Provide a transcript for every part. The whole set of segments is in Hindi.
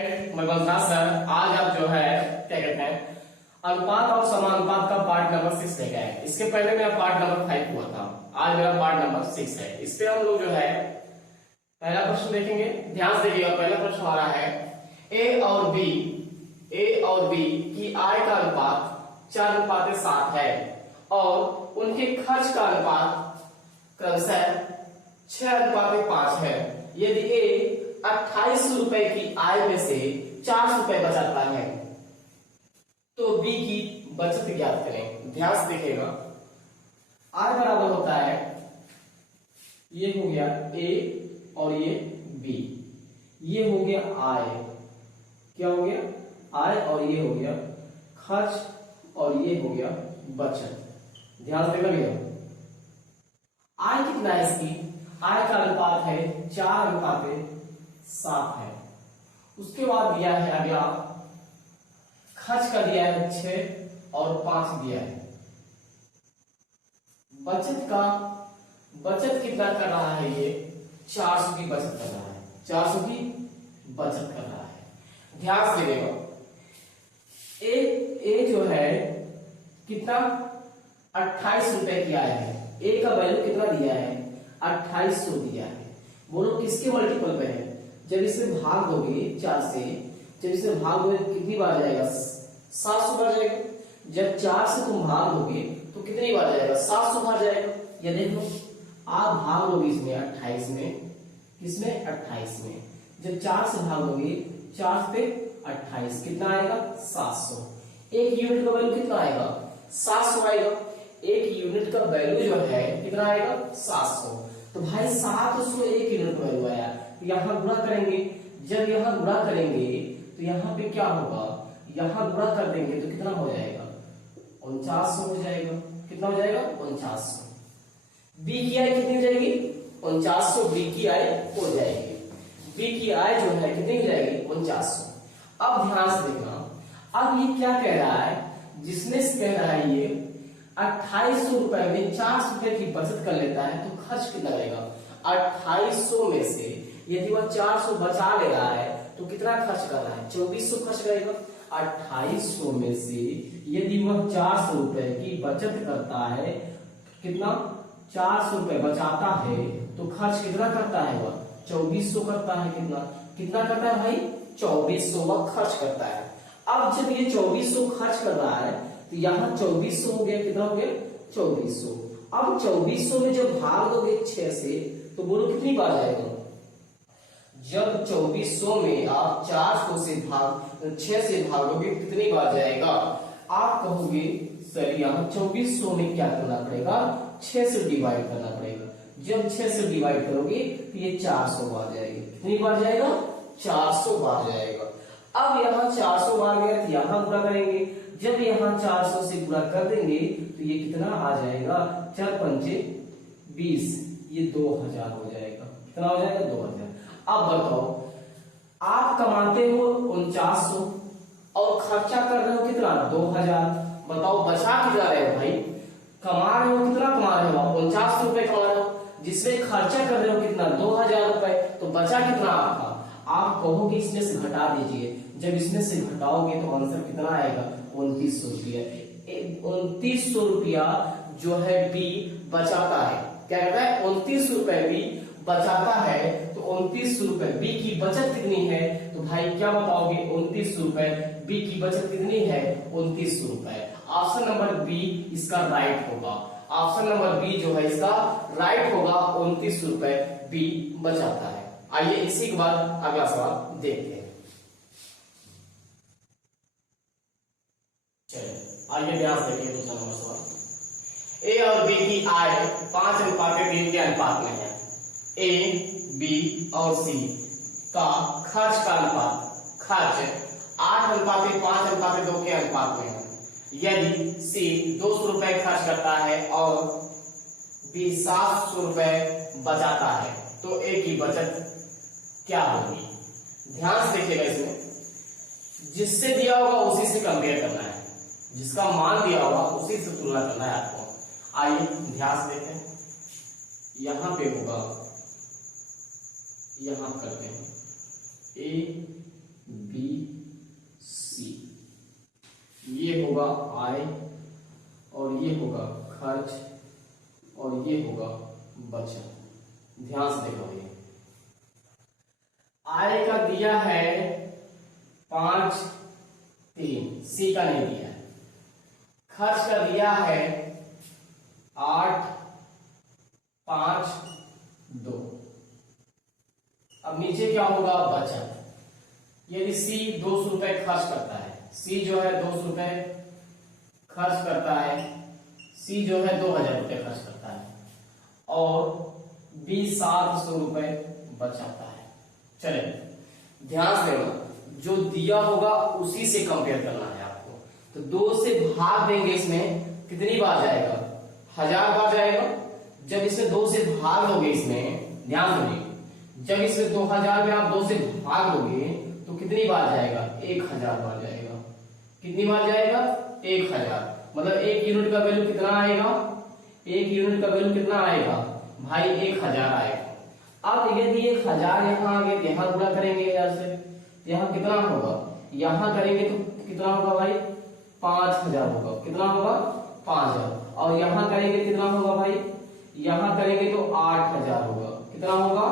मैं बलराज सर आज आप जो है क्या कहते हैं अनुपात और समानुपात का पार्ट नंबर 6 लेके आए। इसके पहले मेरा पार्ट नंबर 5 हुआ था, आज मेरा पार्ट नंबर 6 है। इस पे हम लोग जो है पहला प्रश्न देखेंगे। ध्यान से देखिएगा, पहला प्रश्न आ रहा है ए और बी की आय का अनुपात 4:7 है और उनके खर्च का अनुपात क्रमशः 6:5 है। यदि ए 2800 रुपए की आय में से 400 रुपए बचाता है तो बी की बचत ज्ञात करें। ध्यान से देखिएगा, आय बराबर होता है, ये हो गया ए और ये बी, ये हो गया आय, क्या हो गया आय, और ये हो गया खर्च और ये हो गया बचत। ध्यान से देखिएगा, आय कितना है इसकी, आय का अनुपात है 4:7 है। उसके बाद दिया है अगला खर्च का दिया है 6 और 5 दिया है। बचत कितना कर रहा है, ये 400 की बचत कर रहा है, 400 की बचत कर रहा है। ध्यान से देखो, ए जो है कितना 28 रुपए की आय है, ए का वैल्यू कितना दिया है 2800 दिया है। बोलो किसके मल्टीपल पे है, जब इसे भाग दोगे 4 से, जब इसे भाग दोगे कितनी बार जाएगा 700 बार जाएगा। जब 4 से तुम भाग दोगे तो कितनी बार जाएगा 700 बार जाएगा। ये देखो आप भाग दोगे इसमें 28 में, किसमें 28 में, जब 4 से भाग दोगे 4 पे 28 कितना आएगा 700। एक यूनिट का वैल्यू कितना आएगा 700 आएगा। एक यूनिट का वैल्यू जो है कितना आएगा 700। तो भाई 700 एक यूनिट का वैल्यू आया, यहां गुणा करेंगे, जब यहां गुणा करेंगे तो यहां पे क्या होगा, यहां गुणा कर देंगे तो कितना हो जाएगा 4900 हो जाएगा। कितना हो जाएगा 4900। बी की आय कितनी हो जाएगी 4900, बी की आय हो जाएगी, बी की आय जो है कितनी हो जाएगी 4900। अब ध्यान से देखना, अब ये क्या कह रहा है, जिसमें से कह रहा है ये 2800 रुपए में 400 रुपए की बचत कर लेता है तो खर्च कितना लगेगा। 2800 में से यदि वह 400 बचा ले रहा है तो कितना खर्च कर रहा है 2400 खर्च करेगा। 2800 में से यदि वह 400 रुपए की बचत करता है, कितना 400 रुपए बचाता है तो खर्च कितना करता है वह 2400 करता है। कितना करता है भाई 2400 वह खर्च करता है। अब जब ये 2400 खर्च कर रहा है तो यहाँ 2400 हो गया, कितना हो गया 2400। अब 2400 में जब भाग दोगे 6 से तो बोलो कितनी बार जाएगा। जब 2400 में आप 400 से 6 से भागोगे कितनी बार जाएगा। आप कहोगे सर यहाँ 2400 में क्या करना पड़ेगा 6 से डिवाइड करना पड़ेगा। जब 6 से डिवाइड करोगे तो ये 400 बार जाएगी। कितनी बार जाएगा 400 बार जाएगा। अब यहाँ 400 बार गया तो यहाँ गुणा करेंगे, जब यहाँ 400 से गुणा कर देंगे तो ये कितना आ जाएगा 4 पंचे 20, ये 2000 हो जाएगा। कितना हो जाएगा 2000। अब बताओ आप कमाते हो 4900 और खर्चा कर रहे हो कितना 2000। बताओ बचा कितना रहे हो भाई, कमा रहे हो कितना कमा रहे हो 4900 रुपए कमा रहे हो, जिसमें खर्चा कर रहे हो कितना 2000 रुपए, तो बचा कितना आपका। आप कहोगे इसमें से घटा दीजिए, जब इसमें से घटाओगे तो आंसर कितना आएगा 2900 रुपया। 2900 रुपया जो है बी बचाता है। क्या कहता है 2900 रुपए बी बचाता है। तो 2900 रुपए बी की बचत कितनी है, तो भाई क्या बताओगे 2900 रुपए बी की बचत कितनी है 2900 रुपए। ऑप्शन नंबर बी इसका राइट होगा। ऑप्शन नंबर बी जो है इसका राइट होगा, 2900 रुपए बी बचाता है। आइए इसी के बाद अगला सवाल देखते हैं। चलिए आइए ध्यान से देखिए दूसरा नंबर सवाल। ए और बी की आय 5:3 के अनुपात में है। ए बी और सी का खर्च का अनुपात, खर्च 8:5:2 के अनुपात में है। यदि सी 200 रुपए खर्च करता है और बी 700 रुपए बचाता है तो ए की बचत क्या होगी। ध्यान से देखिएगा, इसमें जिससे दिया होगा उसी से कंपेयर करना है, जिसका मान दिया होगा उसी से तुलना करना है आपको। आइए ध्यान से देखें, यहां पे होगा, यहां करते हैं ए बी होगा आय और ये होगा खर्च और ये होगा बचत। ध्यान से देखो ये आय का दिया है 5-3, सी का नहीं दिया है। खर्च का दिया है 8-5-2। अब नीचे क्या होगा बचत। यदि सी 200 रुपए खर्च करता है, सी जो है 200 रुपए खर्च करता है, सी जो है 2000 रुपए खर्च करता है और बी 700 रुपए बचाता है। चले ध्यान से देना, जो दिया होगा उसी से कंपेयर करना है आपको। तो 2 से भाग देंगे, इसमें कितनी बार जाएगा 1000 बार जाएगा। जब इसमें 2 से भाग दोगे, इसमें ध्यान सुनिए, जब इसमें 2000 में आप 2 से भाग दोगे तो कितनी बार जाएगा 1000 बार जाएगा। कितनी बार जाएगा 1000। मतलब 1 यूनिट का वैल्यू कितना आएगा, 1 यूनिट का वैल्यू कितना आएगा भाई 1000 आएगा। अब यदि 1000 यहाँ आ गया, यहाँ गुणा करेंगे यार से, यहाँ कितना होगा, यहाँ करेंगे तो कितना होगा भाई 5000 होगा। कितना होगा 5000। और यहाँ करेंगे कितना होगा भाई, यहाँ करेंगे तो 8000 होगा। कितना होगा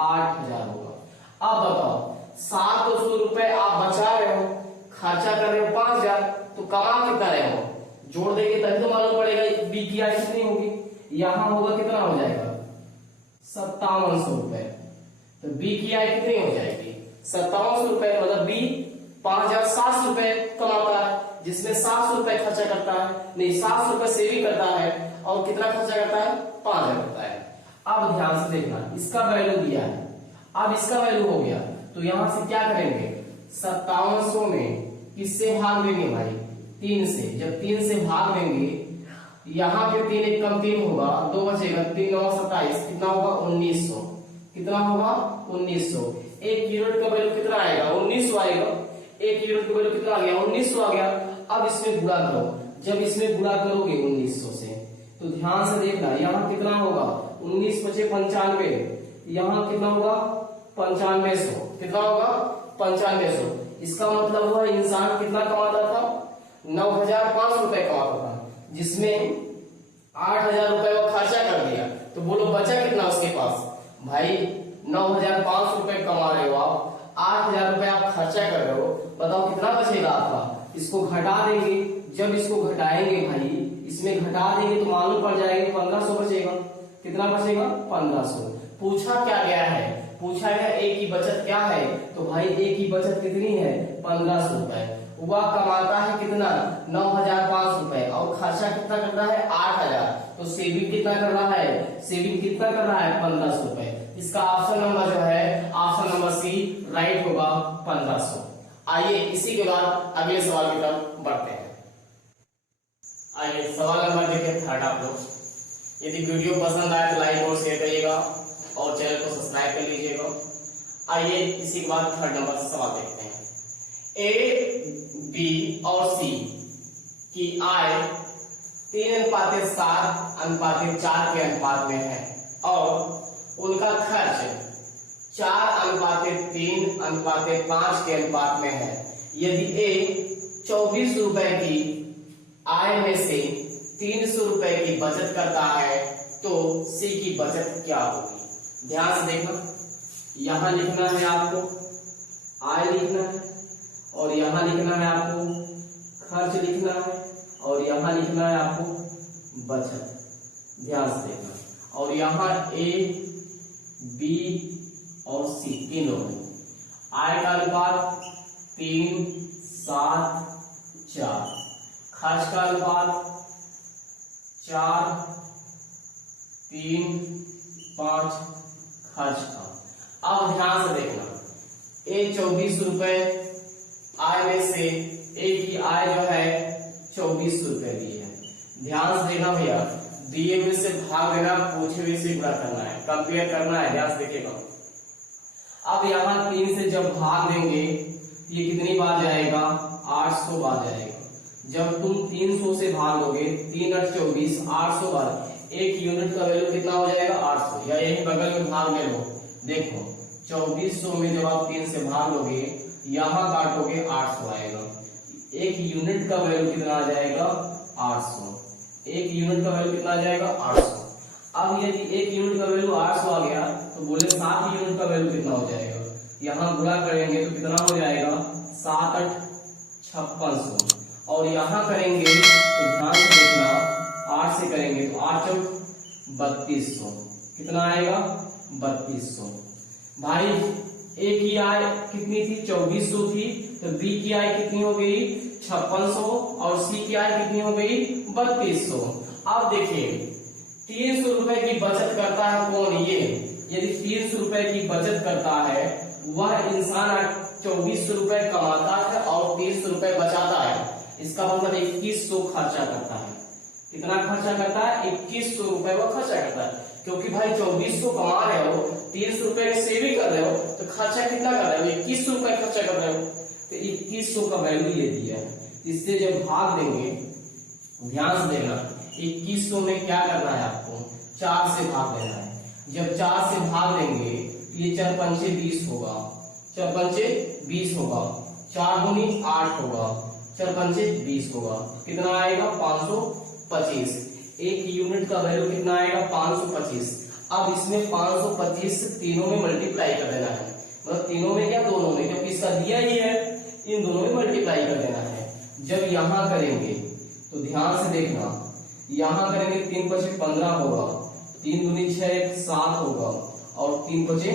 8000 होगा। अब बताओ 700 रुपए आप बचा रहे हो, खर्चा कर रहे हो 5000, तो कमा कितना रहे हो, जोड़ देंगे तभी तो मालूम पड़ेगा बी की आय कितनी होगी। यहाँ होगा कितना हो जाएगा 5700 रुपए। तो बी की आय कितनी हो जाएगी 5700 रुपए। मतलब बी 5700 रुपए कमाता है, जिसमें 700 रुपए खर्चा करता है, नहीं 700 रुपए सेविंग करता है और कितना खर्चा करता है 5000 करता है। अब ध्यान से देखना, इसका वैल्यू दिया है, अब इसका वैल्यू हो गया तो यहां से क्या करेंगे 5700 में किससे भाग देंगे भाई 3 से। जब 3 से भाग देंगे, यहाँ पे 3 एक कम 3 होगा, 2 बचेगा, 3 9 27, कितना होगा 1900। कितना होगा 1900। 1 यूनिट का वैल्यू कितना आएगा 1900 आएगा। 1 यूनिट का वैल्यू कितना आ गया 1900 आ गया। अब इसमें गुणा करो, जब इसमें गुणा करोगे 1900 से तो ध्यान से देखना, यहाँ कितना होगा 19 बचे 95, यहाँ कितना होगा 9500। कितना होगा 9500। इसका मतलब हुआ इंसान कितना कमाता था 9500 रुपए कमाता था, जिसमें 8000 रुपए वो खर्चा कर दिया। तो बोलो बचा कितना उसके पास भाई 9500 रुपए कमा रहे हो आप, 8000 रुपए आप खर्चा कर रहे हो, बताओ कितना बचेगा आपका। इसको घटा देंगे, जब इसको घटाएंगे भाई, इसमें घटा देंगे तो मालूम पड़ जाएगा 1500 बचेगा। कितना बचेगा 1500। पूछा क्या गया है, पूछा गया ए की बचत क्या है, तो भाई ए की बचत कितनी है 1500 रुपए। वह कमाता है कितना 9500 रुपए और खर्चा कितना कर रहा है 8000, तो सेविंग कितना कर रहा है, सेविंग कितना कर रहा है 1500 रुपए। इसका ऑप्शन नंबर जो है ऑप्शन नंबर सी राइट होगा 1500। आइए इसी के बाद अगले सवाल की तरफ बढ़ते हैं। आइए सवाल नंबर देखिए थर्ड आप लोग। यदि वीडियो पसंद आए तो लाइक और शेयर करिएगा और चैनल को सब्सक्राइब कर लीजिएगा। आइए इसी के बाद थर्ड नंबर से सवाल देखते हैं। ए, बी और सी की आय 3:7:4 के अनुपात में है और उनका खर्च 4:3:5 के अनुपात में है। यदि ए 24 रुपए की आय में से 300 रुपए की बचत करता है तो सी की बचत क्या होगी। ध्यान से देखना, यहां लिखना है आपको आय लिखना है और यहां लिखना है आपको खर्च लिखना है और यहां लिखना है आपको बचत। ध्यान से देखना, और यहां ए, बी और सी तीनों है। आय का अनुपात 3:7:4, खर्च का अनुपात 4:3:5 खर्च का। अब ध्यान से देखना, ए 24 रुपए आय में से ए की आय जो है 24 रुपए दी है। ध्यान से देखना भैया, दिए हुए से भाग देना, पूछे हुए से गुणा करना है, कंपेयर करना है। ध्यान से देखिएगा, अब यहाँ 3 से जब भाग देंगे ये कितनी बार जाएगा 800 बार जाएगा। जब तुम 300 से भाग दोगे 3 8 24 800 बार, 1 यूनिट का वैल्यू कितना हो जाएगा 800, या यही बगल में भाग ले लो। देखो 2400 में जब आप 3 से भाग लोगे, यहाँ काटोगे 800 आएगा, एक यूनिट का वैल्यू कितना आ जाएगा 800। एक यूनिट का वैल्यू कितना आ जाएगा 800। अब यदि एक यूनिट का वैल्यू 800 आ गया तो बोले 7 यूनिट का वैल्यू कितना हो जाएगा। यहाँ गुणा करेंगे तो कितना हो जाएगा 7 8 5600 और यहाँ करेंगे तो ध्यान से देखना 8 से करेंगे तो 8 चौक 3200 कितना आएगा 3200। भाई ए की आय कितनी थी 2400 थी तो बी की आय कितनी हो गई 5600 और सी की आय कितनी हो गई 3200। अब देखिए 300 रुपए की बचत करता है कौन ये। यदि 300 रुपए की बचत करता है वह इंसान 2400 रुपए कमाता है और 300 रुपए बचाता है। इसका मतलब 2100 खर्चा करता है। कितना खर्चा करता है 2100 रुपए वो खर्चा करता है। क्योंकि भाई 2400 कमा रहे हो 300 रुपए की सेविंग कर रहे हो तो खर्चा कितना कर रहे हो 2100 रुपए खर्चा कर रहे हो। तो 2100 का वैल्यू ये दिया है। इससे जब भाग देंगे ध्यान से देना 2100 में क्या करना है आपको 4 से भाग देना है। जब 4 से भाग देंगे ये 4 पंचे 20 होगा 4 पंचे 20 होगा 4 दूनी 8 होगा 4 पंचे 20 होगा कितना आएगा 525। एक यूनिट का वैल्यू कितना आएगा 525। अब इसमें 525 से तीनों में मल्टीप्लाई कर देना है। मतलब तीनों में क्या दोनों में क्योंकि इसका दिया ही है इन दोनों में मल्टीप्लाई कर देना है। जब यहां करेंगे तो ध्यान से देखना यहां करेंगे 3 पचे 15 होगा 3 दूनी 6 7 होगा और 3 पचे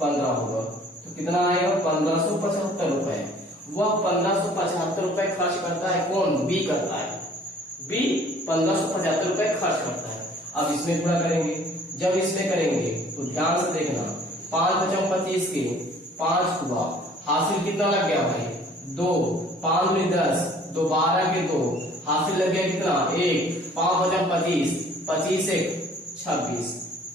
15 होगा तो कितना आएगा 1575 रुपए। वह 1575 रुपए खर्च करता है कौन बी करता है। बी 1575 रुपए खर्च करता है। अब इसमें पूरा करेंगे। जब इसमें करेंगे तो ध्यान से देखना 5 पचम 25 के 5 हुआ हासिल कितना लग गया भाई 2 5 में 10 2 12 के 2 हासिल लग गया कितना 1 5 पचम 25 25 1 26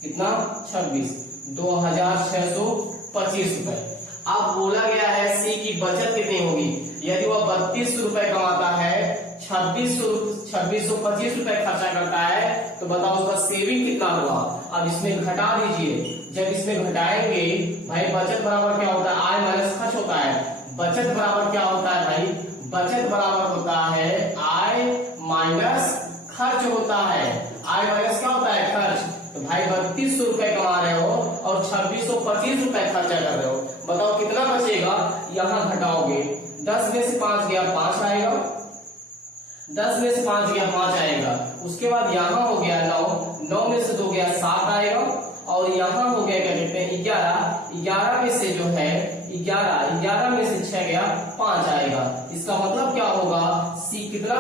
कितना 26 2625 रुपए। अब बोला गया है सी की बचत कितनी होगी। यदि वह 3200 रुपए कमाता है 2625 रुपए खर्चा करता है तो बताओ उसका सेविंग कितना हुआ। अब इसमें घटा दीजिए। जब इसमें घटाएंगे भाई बचत बराबर क्या होता है आय माइनस खर्च होता है। बचत बराबर क्या होता है भाई बचत बराबर होता है आय माइनस खर्च होता है। आय माइनस क्या होता है खर्च। तो भाई 3200 रुपए कमा रहे हो और 2625 रुपए खर्चा कर रहे हो। बताओ कितना बचेगा। यहां घटाओगे 10 में से 5 गया 5 आएगा 10 में से 5 गया 5 आएगा। उसके बाद यहाँ हो गया 9 9 में से 2 गया 7 आएगा और यहाँ हो गया क्या कहते हैं 11 11 में से जो है 11 में से 6 गया 5 आएगा। इसका मतलब क्या होगा सी कितना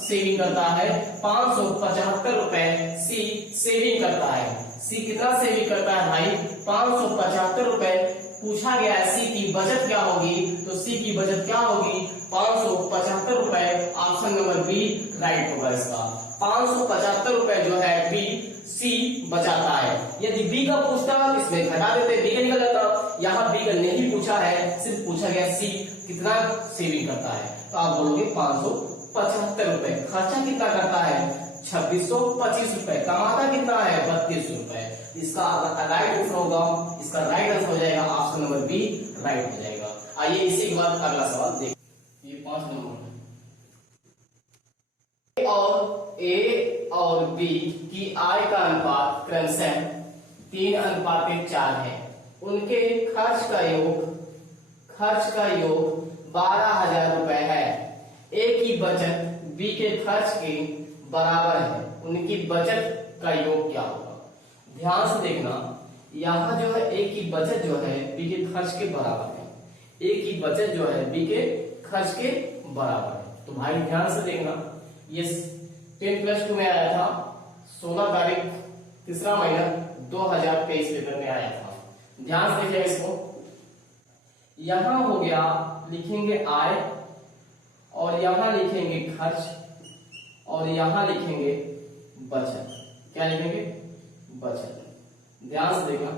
सेविंग करता है 575 रुपए सी सेविंग करता है। सी कितना सेविंग करता है भाई 575 रुपए। पूछा गया है सी की बचत क्या होगी तो सी की बचत क्या होगी 575 रुपए। ऑप्शन नंबर बी राइट होगा इसका। 575 रुपए जो है बी सी बचाता है। यदि बी का पूछता इसमें घटा देते बी का निकल जाता। यहाँ बी का नहीं पूछा है सिर्फ पूछा गया सी कितना सेविंग करता है तो आप बोलोगे 575 रुपए। खर्चा कितना करता है 2625 रुपए। कमाता कितना है 3200 रुपए। इसका राइट आंसर होगा इसका राइट आंसर हो जाएगा ऑप्शन नंबर बी राइट हो जाएगा। आइए इसी के बाद अगला सवाल देखिए। ये 5 नंबर ए और बी की आय का अनुपात क्रमशः 3:4 है। उनके खर्च का योग 12,000 रुपए है। ए की बचत बी के खर्च के बराबर है। उनकी बचत का योग क्या होगा। ध्यान से देखना यहाँ जो है ए की बचत जो है बी के खर्च के बराबर है। ए की बचत जो है बी के खर्च के बराबर है। तो भाई ध्यान से देखना ये 10+2 में आया था 16 तारीख 3रा महीना 2023 पेपर में आया था। ध्यान से देखिए इसको। यहां हो गया लिखेंगे आय और यहां लिखेंगे खर्च और यहां लिखेंगे बचत। क्या लिखेंगे बचत। ध्यान से देखना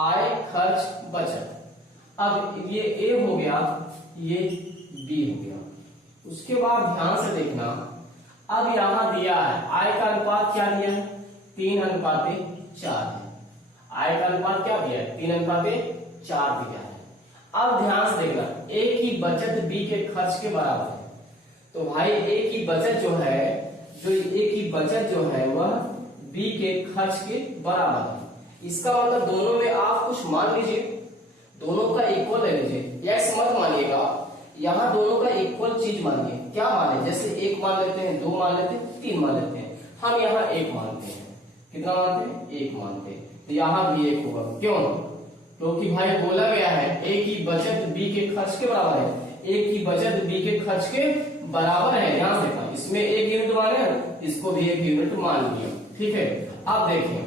आय खर्च बचत। अब ये ए हो गया ये बी हो गया। उसके बाद ध्यान से देखना अब यहां दिया है आय का अनुपात क्या दिया है 3:4 है। आय का अनुपात क्या दिया है 3:4 दिया है। अब ध्यान से देखना ए की बचत बी के खर्च के बराबर है। तो भाई ए की बचत जो है वह बी के खर्च के बराबर है। इसका मतलब दोनों में आप कुछ मान लीजिए, दोनों का इक्वल ले लीजिए। एक्स मत मानिएगा, यहाँ दोनों का इक्वल चीज मानिए। क्या माने? जैसे 1 मान लेते हैं, 2 मान लेते हैं, 3 मान लेते हैं। हम यहाँ 1 मानते हैं। कितना मानते हैं? 1 मानते हैं। तो यहाँ भी 1 होगा। क्यों? क्योंकि भाई बोला गया है ए की बचत बी के खर्च के बराबर है। ए की बचत बी के खर्च के बराबर है। ध्यान से देखना, इसमें 1 यूनिट माने, इसको भी 1 यूनिट मान लिया। ठीक है। अब देखें,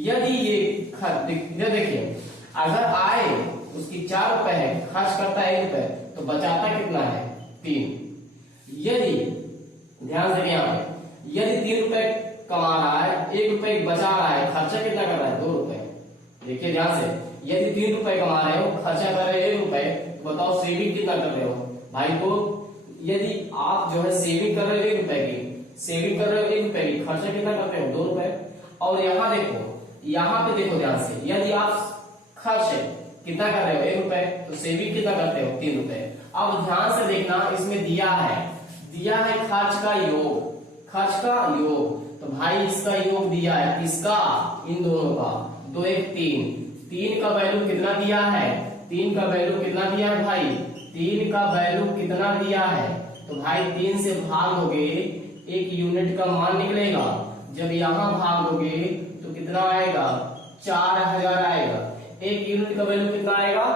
यदि ये देखिए, अगर आए उसकी 4 रुपए है, खर्च करता है 1 रुपए, तो बचाता कितना है? 3। यदि ध्यान से यहाँ पे, यदि 3 रुपए कमा रहा है, 1 रुपए बचा रहा है, खर्चा कितना कर रहा है? 2 रुपए। देखिए ध्यान से, यदि 3 रुपए कमा रहे हो, खर्चा कर रहे हो 1 रुपए, तो बताओ सेविंग कितना कर रहे हो भाई? तो यदि आप जो है सेविंग कर रहे हो 1 रुपए की, सेविंग कर रहे हो 1 रुपए की, खर्चा कितना करते हो? 2 रुपए। और यहाँ देखो, यहाँ पे देखो ध्यान से, यदि आप खर्च कितना कर रहे हो? 1 रुपए, तो सेविंग कितना करते हो? 3 रुपए। अब ध्यान से देखना, इसमें दिया है खर्च का योग। तो भाई इसका योग दिया है, किसका? इन दोनों का। 2 1 3, 3 का वैल्यू कितना दिया है? 3 का वैल्यू कितना दिया है भाई? 3 का वैल्यू कितना दिया है? तो भाई 3 से भाग दोगे, 1 यूनिट का मान निकलेगा। जब यहाँ भाग दोगे तो कितना आएगा? 4000 आएगा। 1 यूनिट का वैल्यू कितना आएगा?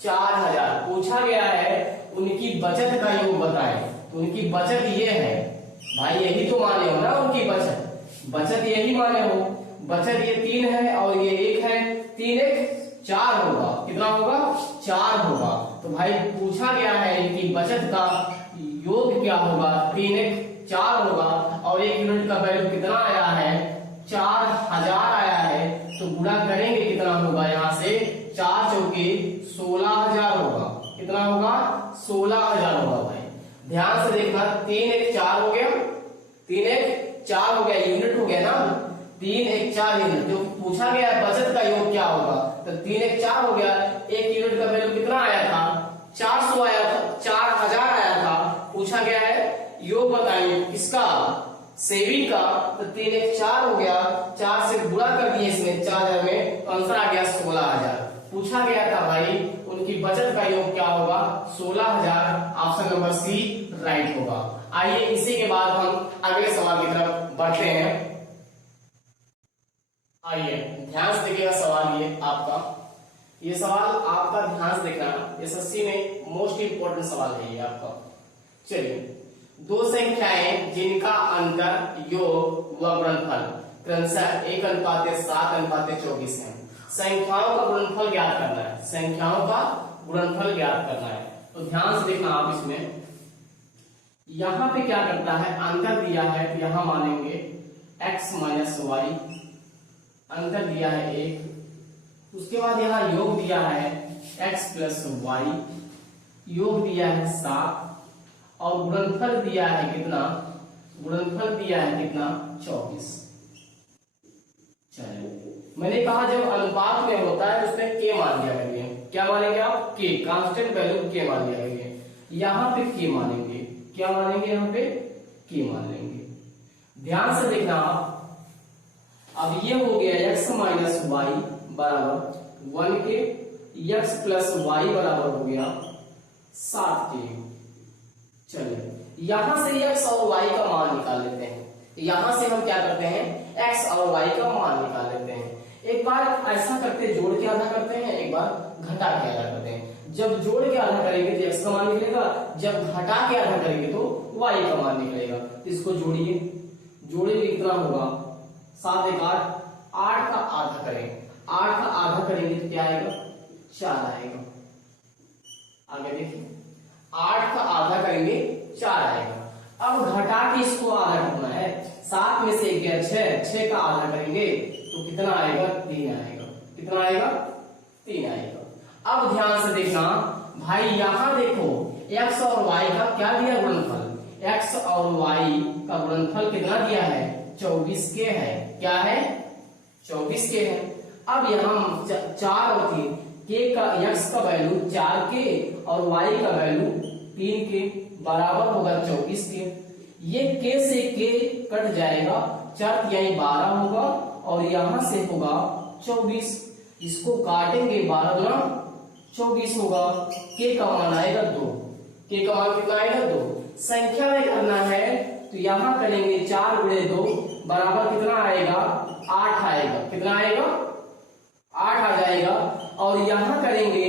4000। पूछा गया है उनकी बचत का योग बताएं। तो उनकी बचत ये है भाई, यही तो माने हो ना उनकी बचत यही माने हो। बचत ये 3 है और ये 1 है, 3 1 4 होगा। कितना होगा? 4 होगा। तो भाई पूछा गया है इनकी बचत का योग क्या होगा? 3 1 4 होगा। और 1 यूनिट का वैल्यू कितना आया है? 4000 आया है। तो गुणा करेंगे कितना होगा? यहाँ से 4 चौके 16000 होगा। कितना होगा? 16000 होगा भाई। ध्यान से देखना, 3 1 4 हो गया, 3 1 4 हो गया, यूनिट हो गया ना। 3 1 4 यूनिट। जो पूछा गया बचत का योग क्या होगा? तो 3 1 4 हो गया। 1 यूनिट का वैल्यू कितना आया था? 400 आया था, 4000 आया था। पूछा गया है योग बताइए किसका? सेविंग का। तो 3 1 4 हो गया, 4 से गुणा कर दिए इसमें 4000 में, तो आंसर आ गया 16000। पूछा गया था भाई उनकी बचत का योग क्या होगा? 16000। ऑप्शन नंबर सी राइट होगा। आइए इसी के बाद हम अगले सवाल की तरफ बढ़ते हैं। आइए ध्यान से देखिएगा सवाल ये सवाल आपका ध्यान से देखना, एसएससी में मोस्ट इंपोर्टेंट सवाल है ये आपका। चलिए, 2 संख्याएं जिनका अंतर योग व गुणनफल क्रमशः 1:7:24 है। संख्याओं का गुणनफल ज्ञात करना है। संख्याओं का गुणनफल ज्ञात करना है। तो ध्यान से देखना आप इसमें, यहां पे क्या करता है? अंतर दिया है तो यहां मानेंगे x - y, अंतर दिया है 1। उसके बाद यहाँ योग दिया है x + y, योग दिया है 7, और गुणनफल दिया है कितना? गुणनफल दिया है कितना? 24। चलिए, मैंने कहा जब अनुपात में होता है उसमें k मान लिया करिए। क्या मानेंगे आप? k, कांस्टेंट वैल्यू k मान लिया करिए। यहाँ पे k मानेंगे। क्या मानेंगे? यहाँ पे k मान लेंगे। ध्यान से देखना आप, अब ये हो गया x - y बराबर 1 के, x + y बराबर हो गया 7 के। चलिए, यहां से x और y का मान निकाल लेते हैं। यहां से हम क्या करते हैं? x और y का मान निकाल लेते हैं। एक बार ऐसा करते, जोड़ के आधा करते हैं, एक बार घटा के आधा करते हैं। जब जोड़ के आधा करेंगे तो x का मान निकलेगा, जब घटा के आधा करेंगे तो y का मान निकलेगा। इसको जोड़िए, जोड़ेंगे कितना होगा? 7 1 8 का आधा करेंगे, 8 का आधा करेंगे तो क्या आएगा? 4 आएगा। आगे देखिए, 8 का आधा करेंगे 4 आएगा। अब घटा के इसको आधा करना है। 7 में से 1 गया 6 का आधा करेंगे तो कितना आएगा? 3 आएगा। कितना आएगा? 3 आएगा। अब ध्यान से देखना भाई, यहां देखो x और y का क्या दिया? गुणनफल। x और y का गुणनफल कितना दिया है? 24 के है। क्या है? 24 के है। अब यहाँ 4 और 3 x का वैल्यू 4 के और y का वैल्यू 3 के बराबर होगा 24 के। ये k से k कट जाएगा, चर यही 12 होगा और यहां से होगा 24। इसको काटेंगे 12 गुना 24 होगा। k का मान आएगा 2। k का मान कितना आएगा 2। संख्या में करना है तो यहां करेंगे 4 गुणे 2 बराबर कितना आएगा 8 आएगा। कितना आएगा 8 आ जाएगा। और यहां करेंगे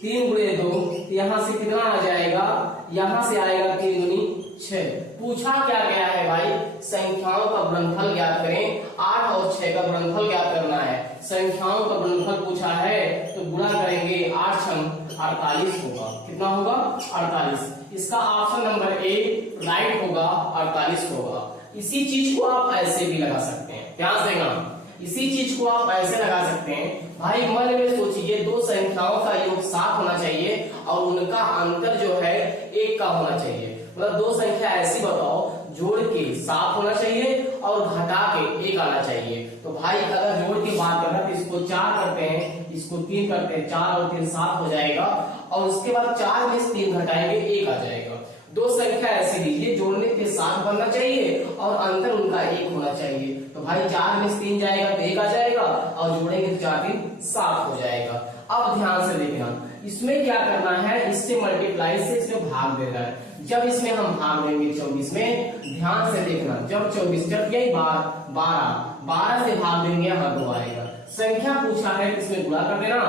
3 गुणे 2 तो यहां से कितना आ जाएगा, यहां से आएगा 3 दूनी 6। पूछा क्या गया है भाई, संख्याओं का गुणनफल ज्ञात करें। 8 और 6 का गुणनफल ज्ञात करना है। संख्याओं का गुणनफल पूछा है तो गुणा करेंगे 8 छंग 48 होगा। कितना होगा 48। इसका ऑप्शन नंबर ए राइट होगा, 48 होगा। इसी चीज को आप ऐसे भी लगा सकते हैं, ध्यान देना। इसी चीज को आप ऐसे लगा सकते हैं भाई, मन में सोचिए दो संख्याओं का योग 7 होना चाहिए और उनका अंतर जो है 1 का होना चाहिए। मतलब दो संख्या ऐसी बताओ जोड़ के 7 होना चाहिए और घटा के 1 आना चाहिए। तो भाई अगर जोड़ की बात करना तो इसको 4 करते हैं, इसको 3 करते हैं, 4 और 3 7 हो जाएगा और उसके बाद 4 में से 3 घटाएंगे 1 आ जाएगा। दो संख्या ऐसी लीजिए जोड़ने के 7 बनना चाहिए और अंतर उनका 1 होना चाहिए। तो भाई 4 में से 3 जाएगा तो 1 आ जाएगा और जोड़ेंगे तो 4 3 7 हो जाएगा। अब ध्यान से देखना, इसमें क्या करना है, इससे मल्टीप्लाई से इसमें भाग देना है। जब इसमें हम भाग देंगे 24 में, ध्यान से देखना, जब 24 जब यही 12 से भाग देंगे यहाँ 2 आएगा। संख्या पूछा है इसमें गुणा कर देना,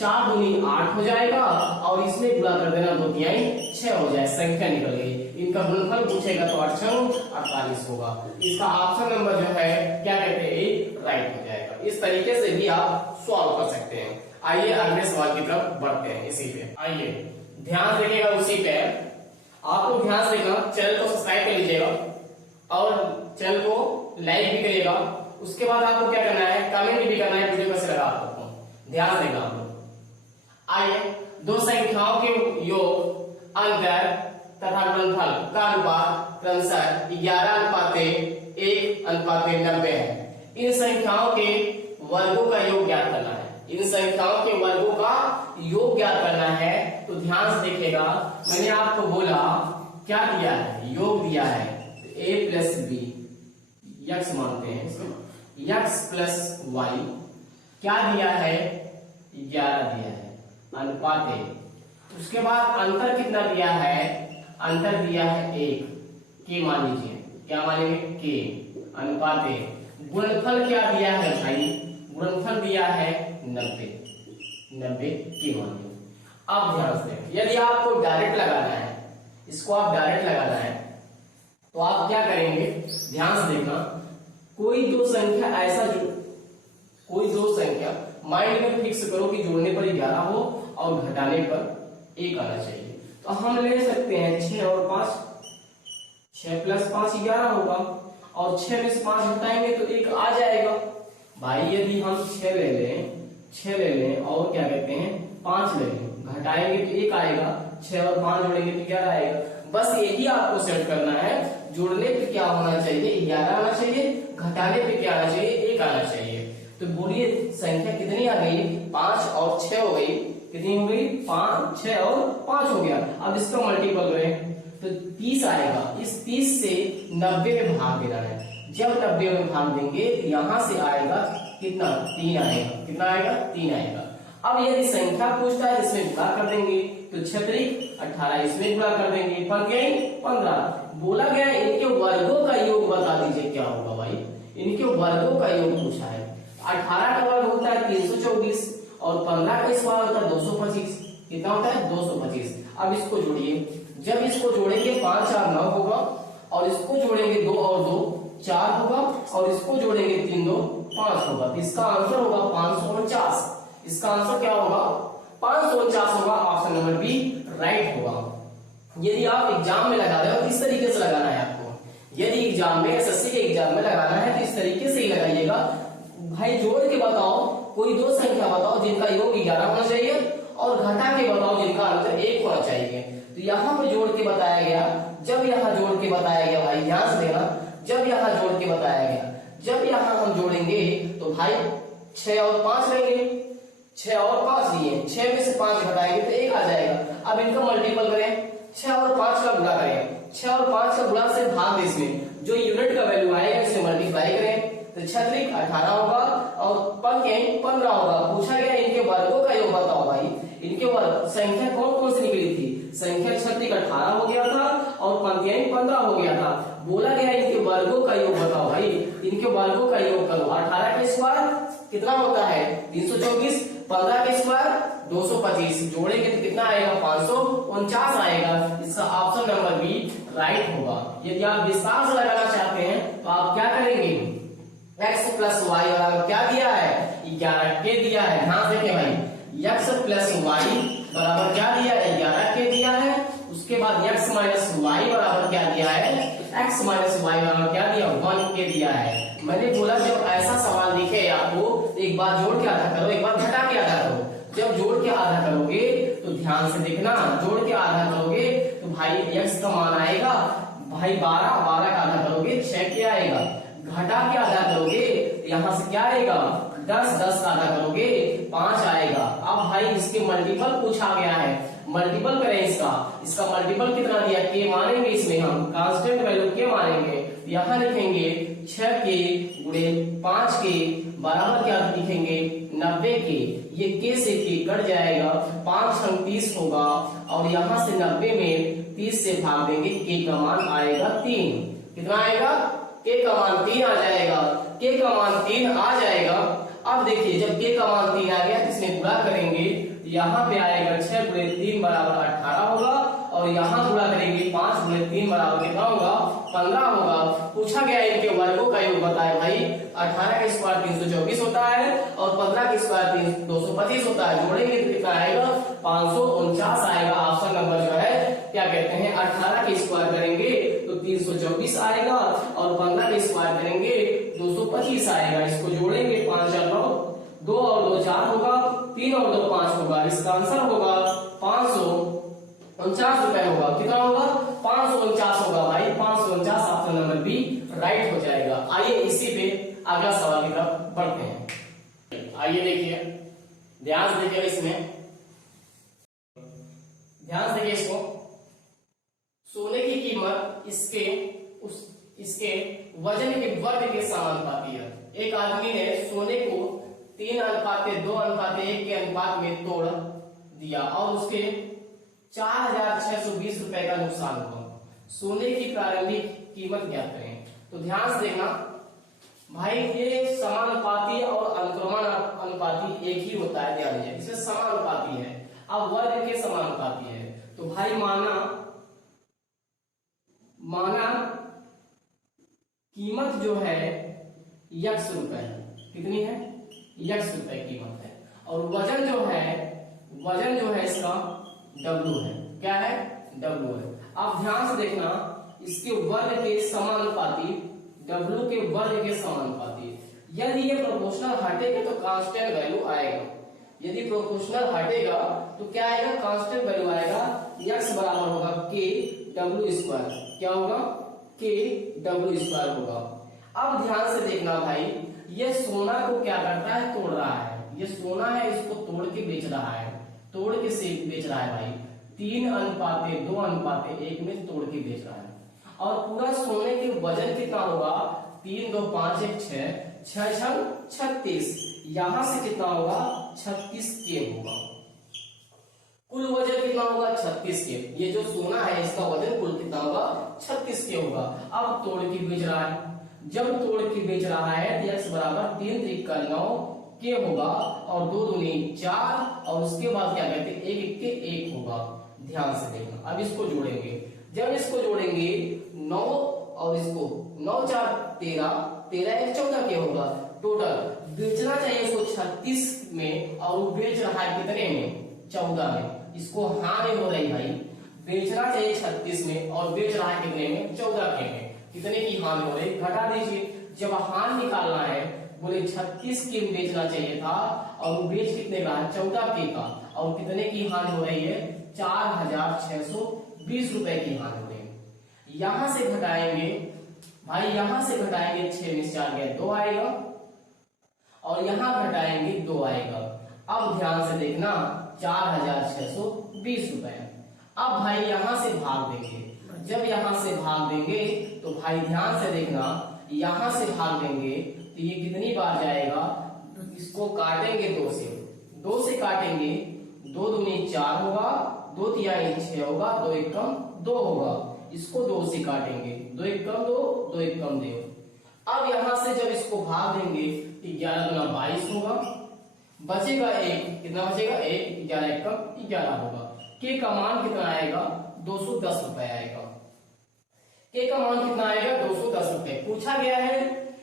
4 दूनी 8 हो जाएगा और इसमें गुणा कर देना 2 तिहाई 6 हो जाए। संख्या निकल गई। इनका गुणनफल पूछेगा तो 8 छंग 48 होगा। इसका ऑप्शन नंबर जो है क्या कहते हैं, राइट हो जाएगा। इस तरीके से भी आप सॉल्व कर सकते हैं। आइए अगले सवाल की तरफ बढ़ते हैं। इसी पे आइए ध्यान रखिएगा, उसी पे आपको ध्यान से देखना, चैनल को सब्सक्राइब कर लीजिएगा और चैनल को लाइक भी करिएगा। उसके बाद आपको क्या करना है, कमेंट भी करना है, वीडियो कैसे लगा आपको ध्यान देगा आप लोग। आइए दो संख्याओं के योग, अंतर तथा गुणनफल का अनुपात क्रमशः 11:1:90 है। इन संख्याओं के वर्गों का योग ज्ञात करना है। इन संख्याओं के वर्गों का योग ज्ञात करना है। तो ध्यान से देखिएगा, मैंने आपको बोला क्या दिया है, योग दिया है a प्लस बी, यक्स मानते हैं इसमें, यक्स प्लस वाई क्या दिया है 11 दिया है, अनुपात 1। उसके बाद अंतर कितना दिया है, अंतर दिया है 1, के मान लीजिए, क्या मानेंगे के, अनुपात 1। गुणनफल क्या दिया है भाई, गुणनफल दिया है 90 के मान। अब ध्यान से, यदि आपको डायरेक्ट लगाना है, इसको आप डायरेक्ट लगाना है तो आप क्या करेंगे, ध्यान से देखना, कोई दो संख्या ऐसा कोई दो संख्या माइंड में फिक्स करो कि जोड़ने पर 11 हो और घटाने पर 1 आना चाहिए। तो हम ले सकते हैं 6 और 5, 6 + 5 11 होगा और 6 में से 5 घटाएंगे तो 1 आ जाएगा। भाई यदि हम 6 ले लें और क्या कहते हैं 5 ले लें, घटाएंगे तो 1 आएगा, 6 और 5 जोड़ेंगे तो 11 आएगा। बस यही आपको सेट करना है, जोड़ने पे क्या होना चाहिए 11 आना चाहिए, घटाने पे क्या आना चाहिए 1 आना चाहिए। तो बोलिए संख्या कितनी आ गई, 5 और 6 हो गई, कितनी हो गई 5, 6 और 5 हो गया। अब इसका मल्टीपल करें तो 30 आएगा। इस 30 से 90 में भाग देना है। जब 90 में भाग देंगे तो यहां से आएगा कितना 3 आएगा, कितना आएगा 3 आएगा। अब यदि संख्या पूछता है इसमें गुणा कर देंगे तो 6 18, इसमें गुणा कर देंगे 15। बोला गया इनके वर्गों का योग बता दीजिए क्या होगा भाई, इनके वर्गों का योग पूछा है। 18 का वर्ग होता है 324 और 15 का इस बार होता है 225। कितना होता है 225। अब इसको जोड़िए, जब इसको जोड़ेंगे 5 4 9 होगा और इसको जोड़ेंगे 2 और 2 4 होगा और इसको जोड़ेंगे 3 2 5 होगा। तो इसका आंसर होगा 549। इसका आंसर क्या होगा 549 होगा। ऑप्शन नंबर बी राइट होगा। यदि आप एग्जाम में लगा रहे हो इस तरीके से लगाना है आपको। यदि एग्जाम में एसएससी के एग्जाम में लगाना है तो इस तरीके से ही लगाइएगा। भाई जोड़ के बताओ, कोई दो संख्या बताओ जिनका योग 11 होना चाहिए और घटा के बताओ जिनका अंतर 1 होना चाहिए। तो यहाँ पे जोड़ के बताया गया, जब यहाँ जोड़ के बताया गया भाई ध्यान से देखना, जब यहाँ जोड़ के बताया गया, जब यहाँ हम जोड़ेंगे तो भाई 6 और 5 लेंगे, 6 और 5 दिए, 6 में से 5 घटाएंगे तो 1 आ जाएगा। अब इनका मल्टीपल करें, 6 और 5 का गुणा करें, 6 और 5 का गुणा से भाग इसमें जो यूनिट का वैल्यू आएगा इसे मल्टीप्लाई करें तो 6 त्रिक 18 होगा और 15 होगा। पूछा गया इनके वर्गों का योग बताओ भाई, इनके वर्ग संख्या कौन कौन सी निकली थी? संख्या 6 त्रिक 18 हो गया था और 15 हो गया था। बोला गया इनके वर्गों का योग बताओ भाई, इनके वर्गों का योग करो। 18 का स्क्वायर कितना होता है? 324, 15 का स्क्वायर 225, जोड़ेंगे तो कितना आएगा? 549 आएगा। इसका ऑप्शन नंबर बी राइट होगा। यदि आप विस्तार से लगाना चाहते हैं तो आप क्या करेंगे? x प्लस वाई बराबर क्या दिया है? 11 के दिया है। ध्यान देखें भाई, x प्लस वाई बराबर क्या दिया है? 11 के दिया है। उसके बाद x माइनस वाई बराबर क्या दिया है? x माइनस वाई बराबर क्या दिया? 1 के दिया है। मैंने बोला जब ऐसा सवाल दिखे आपको एक बार जोड़ के आधा करो, एक बार घटा के आधा करो। जब जोड़ के आधा करोगे तो ध्यान से देखना, जोड़ के आधा करोगे तो भाई x का मान आएगा भाई 12, 12 का आधा करोगे 6 के आएगा। घटा के आधा करोगे यहां से क्या आएगा? 10, 10 का आधा करोगे 5 आएगा। अब भाई इसके मल्टीपल पूछा गया है, मल्टीपल करें इसका मल्टीपल कितना दिया? के मानेंगे, इसमें हम कांस्टेंट वैल्यू के मानेंगे। यहाँ लिखेंगे 6 के गुणे 5 के बराबर क्या लिखेंगे? 90 के। ये के से के कट जाएगा, 5 अंक 30 होगा और यहाँ से 90 में 30 से भाग देंगे, के का मान आएगा 3। कितना आएगा? के का मान 3 आ जाएगा। के का मान 3 आ जाएगा। अब देखिए जब के का मान 3 आ गया तो इसमें गुणा करेंगे, यहाँ पे आएगा 6 गुणे 3 बराबर 18 होगा और यहाँ गुणा करेंगे 5 गुणे 3 बराबर कितना होगा? 15 होगा। पूछा गया इनके वर्गों का योग बताए भाई। 18 का स्क्वायर 324 होता है और 15 का स्क्वायर 225 होता है। जोड़ेंगे तो कितना आएगा? 549 आएगा। ऑप्शन नंबर जो है क्या कहते हैं? 18 का स्क्वायर करेंगे तो 324 आएगा और 15 का स्क्वायर करेंगे 225 आएगा। इसको जोड़ेंगे 5 और 9, 2 और 2 4 होगा, 3 और 2 5 होगा। इसका आंसर होगा 549 रुपए होगा। कितना होगा? 549 होगा भाई। 549 ऑप्शन नंबर बी राइट हो जाएगा। आइए इसी पे अगला सवाल की तरफ बढ़ते हैं। आइए देखिए, ध्यान से देखिए, इसमें ध्यान से देखिए इसको। सोने की कीमत इसके वजन के वर्ग के समानुपाती है। एक आदमी ने सोने को 3:2:1 के अनुपात में तोड़ दिया और उसके 4620 रुपए का नुकसान हुआ। सोने की प्रारंभिक कीमत ज्ञात करें। तो ध्यान से देखना भाई, ये समानुपाती और अनुक्रमण अनुपाती एक ही होता है। ध्यान दीजिए, इसमें समानुपाती है। अब वर्ग के समानुपाती है तो भाई माना कीमत जो है x रुपए है। कितनी है? x रुपए कीमत है। और वजन जो है इसका w है। क्या है? w है। आप ध्यान से देखना, इसके वर्ग के समानुपाती, w के वर्ग के समानुपाती। यदि ये प्रोपोर्शनल हटेगा तो कांस्टेंट वैल्यू आएगा। यदि प्रोपोर्शनल हटेगा तो क्या आएगा? कांस्टेंट वैल्यू आएगा। x बराबर होगा के डब्ल्यू स्क्वायर। क्या होगा? के डब्ल्यू स्क्वायर होगा। अब ध्यान से देखना भाई, ये सोना को क्या करता है? तोड़ रहा है। ये सोना है, इसको तोड़ के बेच रहा है। तोड़ के से बेच रहा है भाई। 3:2:1 में तोड़ के बेच रहा है। और पूरा सोने के वजन कितना होगा? 3 2 5 1 6 6 6 36। यहां से कितना होगा? 36 के होगा। कुल वजन कितना होगा? 36 के। ये जो सोना है इसका वजन कुल कितना होगा? 36 के होगा। अब तोड़ के बेच रहा है। जब तोड़ के बेच रहा है तो x बराबर 3 3 का 9 के होगा और 2 दूनी 4 और उसके बाद क्या कहते हैं? 1 1 के 1 होगा। ध्यान से देखना। अब इसको जोड़ेंगे, जब इसको जोड़ेंगे 9 और इसको 9 4 13 13 1 14 के होगा। टोटल बेचना चाहिए इसको 36 में और वो बेच रहा है कितने में? 14 में। इसको हाँ में हो रही भाई, बेचना चाहिए 36 में और बेच रहा है कितने में? 14 के में। कितने की हानि हो रही? घटा दीजिए। जब हानि निकालना है बोले 36 के बेचना चाहिए था और वो बेच कितने का है? 14 के का। और कितने की हानि हो रही है? 4620 रुपए की हानि हो रही है। यहां से घटाएंगे भाई, यहां से घटाएंगे 6 में 4 गया 2 आएगा और यहां घटाएंगे 2 आएगा। अब ध्यान से देखना 4620 रुपए। अब भाई यहां से भाग देंगे, जब यहां से भाग देंगे तो भाई ध्यान से देखना, यहां से भाग देंगे तो ये कितनी बार जाएगा, इसको काटेंगे 2 से काटेंगे, 2 दूनी 4 होगा, 2 तिहाई 6 होगा, 2 एकम 2 होगा, इसको 2 से काटेंगे, 2 एकम 2, 2 एकम 2। अब यहां से जब इसको भाग देंगे 11 दूना 22 होगा, बचेगा 1, कितना बचेगा 1, 11 एकम 11 होगा। के का मान कितना आएगा, 210 रुपए आएगा। के का मान कितना आएगा, 210 रुपए। पूछा गया है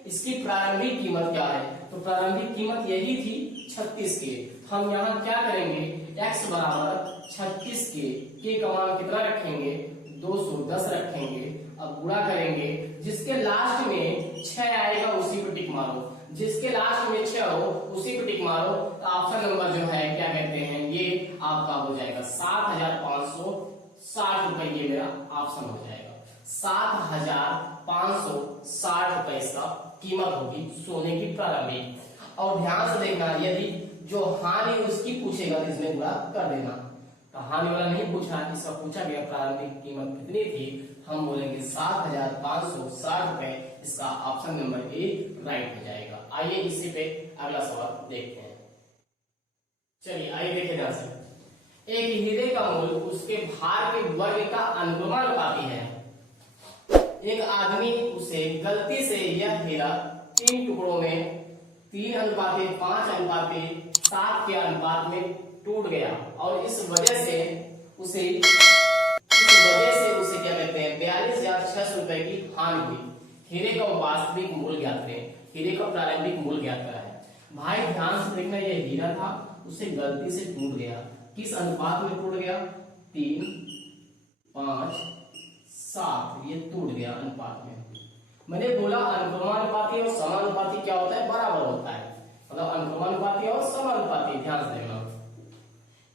इसकी प्रारंभिक कीमत क्या है, तो प्रारंभिक कीमत यही थी 36 के। हम यहाँ क्या करेंगे, x बराबर 36 के का मान कितना रखेंगे, 210 रखेंगे। अब गुणा करेंगे, जिसके लास्ट में 6 आएगा उसी को टिक मारो, जिसके लास्ट में 6 हो उसी को टिक मारो। तो ऑप्शन नंबर जो है क्या कहते हैं, ये आपका हो जाएगा 7560 रुपए। ये मेरा ऑप्शन हो जाएगा 7560 रुपए इसका कीमत होगी सोने की प्रारंभिक। और ध्यान से देखना, यदि जो हानि उसकी पूछेगा तो इसमें गुणा कर देना। तो हानि वाला नहीं पूछा, इसका पूछा गया प्रारंभिक कीमत कितनी थी, हम बोलेंगे 7560 रुपए। इसका ऑप्शन नंबर ए राइट हो जाएगा। आइए इसी पे अगला सवाल देखते हैं। चलिए आइए देखें ध्यान से। एक हीरे का मूल्य उसके भार के वर्ग का अनुपाती है। एक आदमी उसे गलती से यह हीरा 3 टुकड़ों में 3:5:7 के अनुपात में टूट गया और इस वजह से उसे क्या कहते हैं 42,600 रुपए की हानि हुई। हीरे का वास्तविक मूल्य ज्ञात करें। हीरे का प्रारंभिक मूल्य ज्ञात करा है। भाई ध्यान से देखना, यह हीरा था, उसे गलती से टूट गया। किस अनुपात में टूट गया, 3:5:7 ये टूट गया अनुपात में। मैंने बोला अनुक्रमानुपाती और समानुपाती क्या होता है, बराबर होता है। मतलब अनुक्रमानुपाती और समानुपाती, ध्यान से देखना।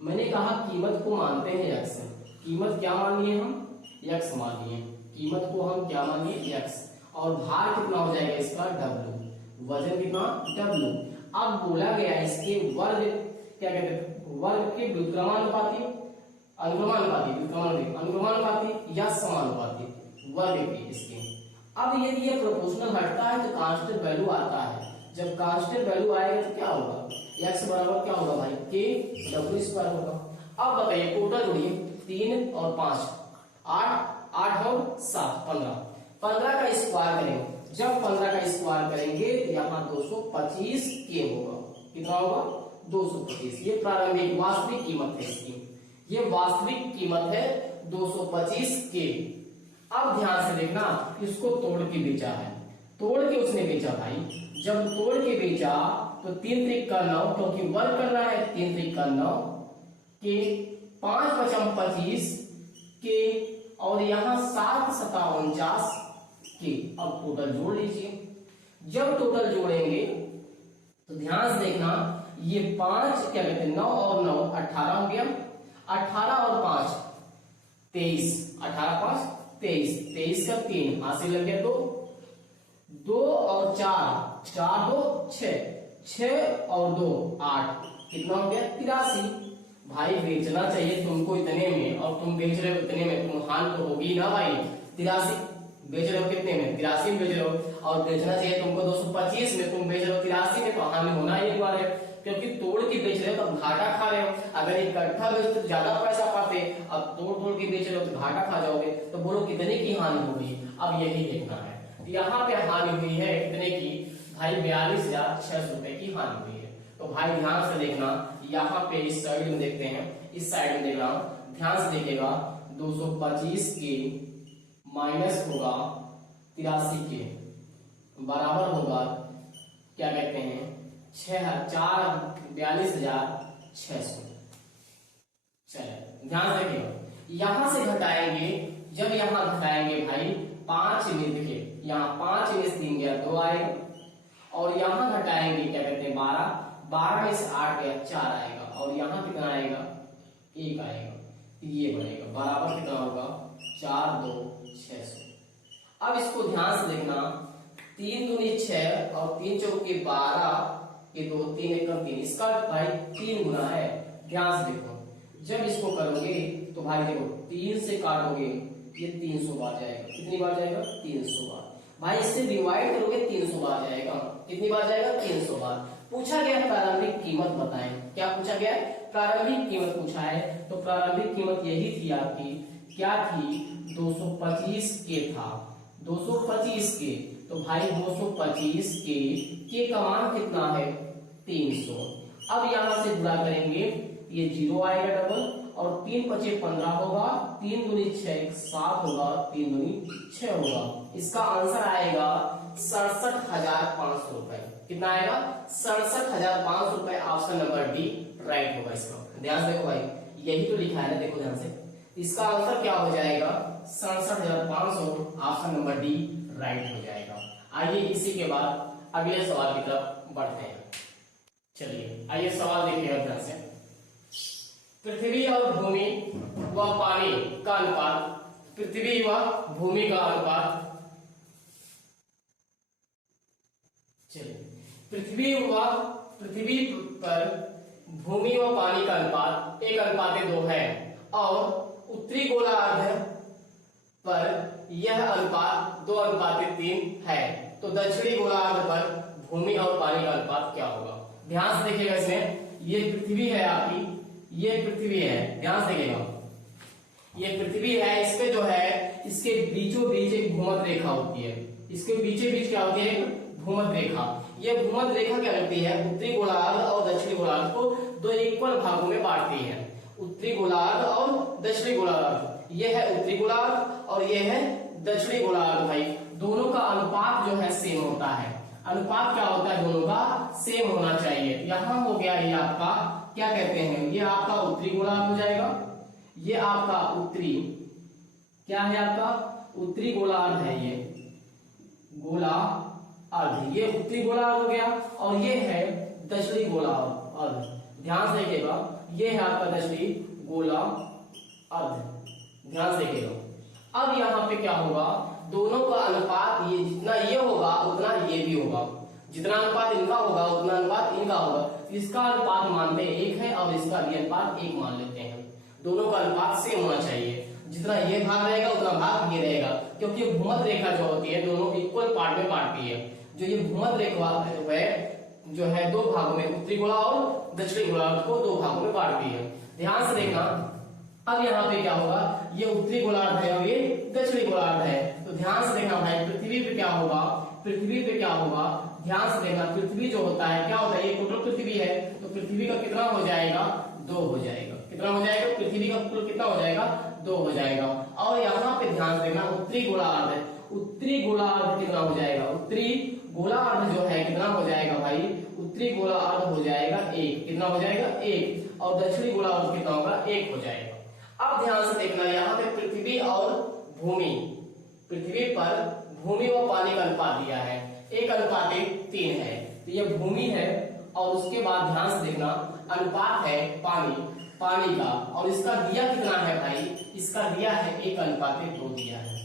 मैंने कहा कीमत को मानते हैं x। कीमत क्या मान लिए हम, x मान लिए। कीमत को हम क्या मानिए, x। और भार कितना हो जाएगा इसका, w। वजन कितना, w। अब बोला गया इसके वर्ग क्या कहते हैं, वर्ग के व्युत्क्रमानुपाती, अनुक्रमानुपाती या समानुपाती वर्ग के इसके। अब यदि ये प्रोपोर्शनल हटता है तो कांस्टेंट वैल्यू आता है। जब कांस्टेंट वैल्यू आएगा तो क्या होगा, x बराबर क्या होगा भाई, k w² होगा। अब बताइए टोटल जोड़िए, 3 और 5 8, 8 और 7 15। 15 का स्क्वायर करेंगे, जब 15 का स्क्वायर करेंगे यहाँ 225 के होगा। कितना होगा, 225। ये प्रारंभिक वास्तविक कीमत है इसकी, ये वास्तविक कीमत है 225 के। अब ध्यान से देखना, इसको तोड़ के बेचा है। तोड़ के उसने बेचा भाई, जब तोड़ के बेचा तो 3×9, क्योंकि वर्ग करना है, 3×9 के 5×5=25 के और यहाँ 7×7=49 के। अब टोटल जोड़ लीजिए। जब टोटल जोड़ेंगे तो ध्यान से देखना, ये 5 क्या कहते हैं, 9 और 9 18 हो गया, 18 और 5 23, 18 5 23, 23 का 3 हासिल लग गया 2, 2 और 4 4 2 6, 6 और 2 8, कितना हो गया 83। भाई बेचना चाहिए तुमको इतने में और तुम बेच रहे हो इतने में, तुम हानि तो होगी ना भाई। 83 बेच रहे हो कितने में, 83 में बेच रहे हो, और बेचना चाहिए तुमको 225 में, तुम बेच रहे हो 83 में, तो हानि होना ही एक बार है, क्योंकि तोड़ के बेच रहे हो तो घाटा खा रहे हो। अगर इकट्ठा बेचते तो ज्यादा पैसा पाते, अब तोड़ के बेच रहे हो तो घाटा खा जाओगे। तो बोलो कितने की हानि होगी, अब यही देखना है। यहाँ पे हानि हुई है कितने की भाई, 42,600 रुपए की हानि हुई है। तो भाई ध्यान से देखना, यहाँ पे इस साइड में देखते हैं, इस साइड में देखना, ध्यान से देखिएगा, 225 के माइनस होगा 83 के बराबर होगा क्या कहते हैं 42,600। चलिए ध्यान से देखिएगा, यहां से घटाएंगे, जब यहां घटाएंगे भाई 5 में, देखिए यहाँ 5 में से 3 गया 2 आएगा, और यहाँ घटाएंगे क्या कहते हैं 12, 12 में से 8 गया 4 आएगा, और यहाँ कितना आएगा 1 आएगा, ये बनेगा बराबर कितना होगा 4,2,600। अब इसको ध्यान से देखना, 3 दूनी 6 और 3 चौके 12, ये 2 3 1 3, इसका भाई 3 गुना है। ध्यान से देखो, जब इसको करोगे तो भाई देखो 3 से काटोगे ये 300 बार जाएगा। कितनी बार जाएगा? 300 बार। भाई इससे डिवाइड करोगे 300 बार जाएगा। कितनी बार जाएगा? 300 बार। पूछा गया प्रारंभिक कीमत बताएं। क्या पूछा गया? प्रारंभिक कीमत पूछा है। तो प्रारंभिक कीमत यही थी आपकी, क्या थी? 225 के था, 225 के। तो भाई 225 के का मान कितना है? 300। अब यहां से गुणा करेंगे, ये 0 आएगा डबल, और 3 × 5 = 15 होगा, 3 × 2 = 6 7 होगा, 3 × 2 = 6 होगा। इसका आंसर आएगा 67,500 रुपए। कितना आएगा? 67,500 रुपए। ऑप्शन नंबर डी राइट होगा इसका। ध्यान से देखो भाई, यही तो लिखा है ना, देखो ध्यान से। इसका आंसर क्या हो जाएगा? 67,500। ऑप्शन नंबर डी राइट हो जाएगा। आइए इसी के बाद अगले सवाल की तरफ बढ़ते हैं। चलिए आइए सवाल देखिएगा ध्यान से। पृथ्वी और भूमि व पानी का अनुपात, पृथ्वी व भूमि का अनुपात। चलिए, पृथ्वी पर भूमि व पानी का अनुपात 1:2 है, और उत्तरी गोलार्ध पर यह अनुपात 2:3 है। तो दक्षिणी गोलार्ध पर भूमि और पानी का अनुपात क्या होगा? ध्यान से देखिएगा। इसमें ये पृथ्वी है आपकी, ये पृथ्वी है। ध्यान से देखिएगा, ये पृथ्वी है, इसके जो है इसके बीचों बीच एक भूमध्य रेखा होती है। इसके बीचों बीच क्या होती है? भूमध्य रेखा। ये भूमध्य रेखा क्या करती है? उत्तरी गोलार्ध और दक्षिणी गोलार्ध को 2 इक्वल भागों में बांटती है। उत्तरी गोलार्ध और दक्षिणी गोलार्ध, ये है उत्तरी गोलार्ध और ये है दक्षिणी गोलार्ध। भाई दोनों का अनुपात जो है सेम होता है। अनुपात क्या होता है? दोनों का सेम होना चाहिए। यहां हो गया ये आपका, क्या कहते हैं, ये आपका उत्तरी गोलार्ध हो जाएगा, ये आपका उत्तरी, क्या है आपका? उत्तरी गोलार्ध है, ये गोलार्ध, ये उत्तरी गोलार्ध हो गया, और ये है दक्षिणी गोलार्ध। ध्यान से देखिएगा, ये है आपका दक्षिणी गोलार्ध। ध्यान से देखिएगा। अब यहाँ पे क्या होगा? दोनों का अनुपात, ये जितना ये होगा उतना ये भी होगा, जितना अनुपात इनका होगा उतना अनुपात इनका होगा। इसका अनुपात मानते हैं 1 है, और इसका भी अनुपात 1 मान लेते हैं। दोनों का अनुपात सेम होना चाहिए। जितना ये भाग रहेगा उतना भाग ये रहेगा, क्योंकि भूमध्य रेखा जो होती है दोनों इक्वल पार्ट में बांटती है। जो ये भूमध्य रेखा जो है 2 भागों में, उत्तरी गोला और दक्षिणी गोलार्ध को 2 भागों में बांटती है। ध्यान से देखना। अब यहाँ पे क्या होगा? ये उत्तरी गोलार्ध है और ये दक्षिणी गोलार्ध है। तो ध्यान से देखना भाई, पृथ्वी पे क्या होगा? पृथ्वी पे क्या होगा? ध्यान से देखना, पृथ्वी जो होता है क्या होता है? ये टोटल पृथ्वी है, तो पृथ्वी का कितना हो जाएगा? 2 हो जाएगा। कितना हो जाएगा? पृथ्वी का कुल कितना हो जाएगा? 2 हो जाएगा। और यहाँ पे ध्यान से देखना, उत्तरी गोलार्ध है, उत्तरी गोलार्ध कितना हो जाएगा? उत्तरी गोलार्ध जो है कितना हो जाएगा भाई? उत्तरी गोलार्ध हो जाएगा 1। कितना हो जाएगा? 1। और दक्षिणी गोलार्ध कितना होगा? 1 हो जाएगा। अब ध्यान से देखना, यहाँ पे पृथ्वी और भूमि, पृथ्वी पर भूमि और पानी का अनुपात दिया है 1:3 है। तो ये भूमि है, और उसके बाद ध्यान से देखना अनुपात है पानी का, और इसका दिया कितना है भाई? इसका दिया है 1:2 दिया है।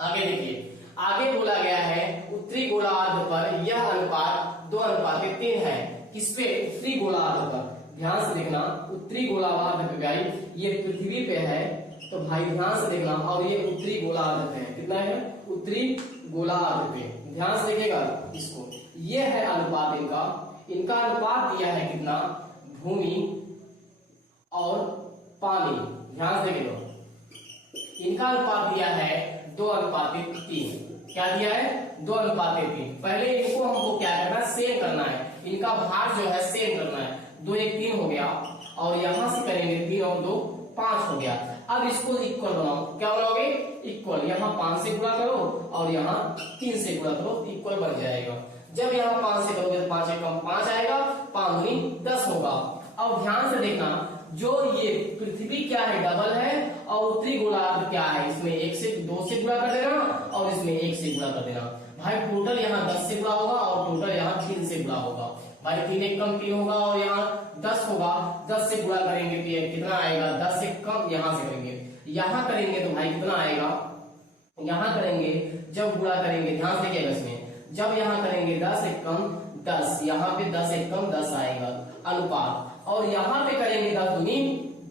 आगे देखिए, आगे बोला गया है उत्तरी गोलार्ध पर यह अनुपात 2:3 है। किस पे? उत्तरी गोलार्ध पर। ध्यान से देखना, उत्तरी गोलार्ध पे भाई ये पृथ्वी पे है, तो भाई ध्यान से देखना, और ये उत्तरी गोलार्ध पे है। कितना है? उत्तरी गोलार्ध पे। ध्यान से देखिएगा इसको, ये है अनुपात इनका अनुपात दिया है कितना? भूमि और पानी। ध्यान से देखिएगा, इनका अनुपात दिया है 2:3। क्या दिया है? 2:3। पहले इनको हमको क्या करना है? सेम करना है। इनका भाग जो है सेम करना है। 2 1 3 हो गया, और यहां से करेंगे 3 और 2 5 हो गया। अब इसको इक्वल बनाओ। क्या बनाओगे? इक्वल। यहाँ 5 से गुणा करो और यहाँ 3 से गुणा करो, इक्वल बन जाएगा। जब यहाँ 5 से करोगे तो 5 से कम 5 आएगा, 5 दूनी 10 होगा। अब ध्यान से देखना, जो ये पृथ्वी क्या है? डबल है, और उत्तरी गोलार्ध क्या है? इसमें 1 से 2 से गुणा कर देना, और इसमें 1 से गुणा कर देना। भाई टोटल यहाँ 10 से गुणा होगा, और टोटल यहाँ 3 से गुणा होगा। भाई 3 1 कम 3 होगा, और यहाँ 10 होगा। 10 से गुणा करेंगे तो ये कितना आएगा? 10 से कम यहाँ से करेंगे, यहाँ करेंगे तो भाई कितना आएगा? यहाँ करेंगे जब गुणा करेंगे, ध्यान से देखिएगा इसमें, जब यहाँ करेंगे 10 से कम 10, यहाँ पे 10 एकम 10 आएगा अनुपात, और यहाँ पे करेंगे 10 दूनी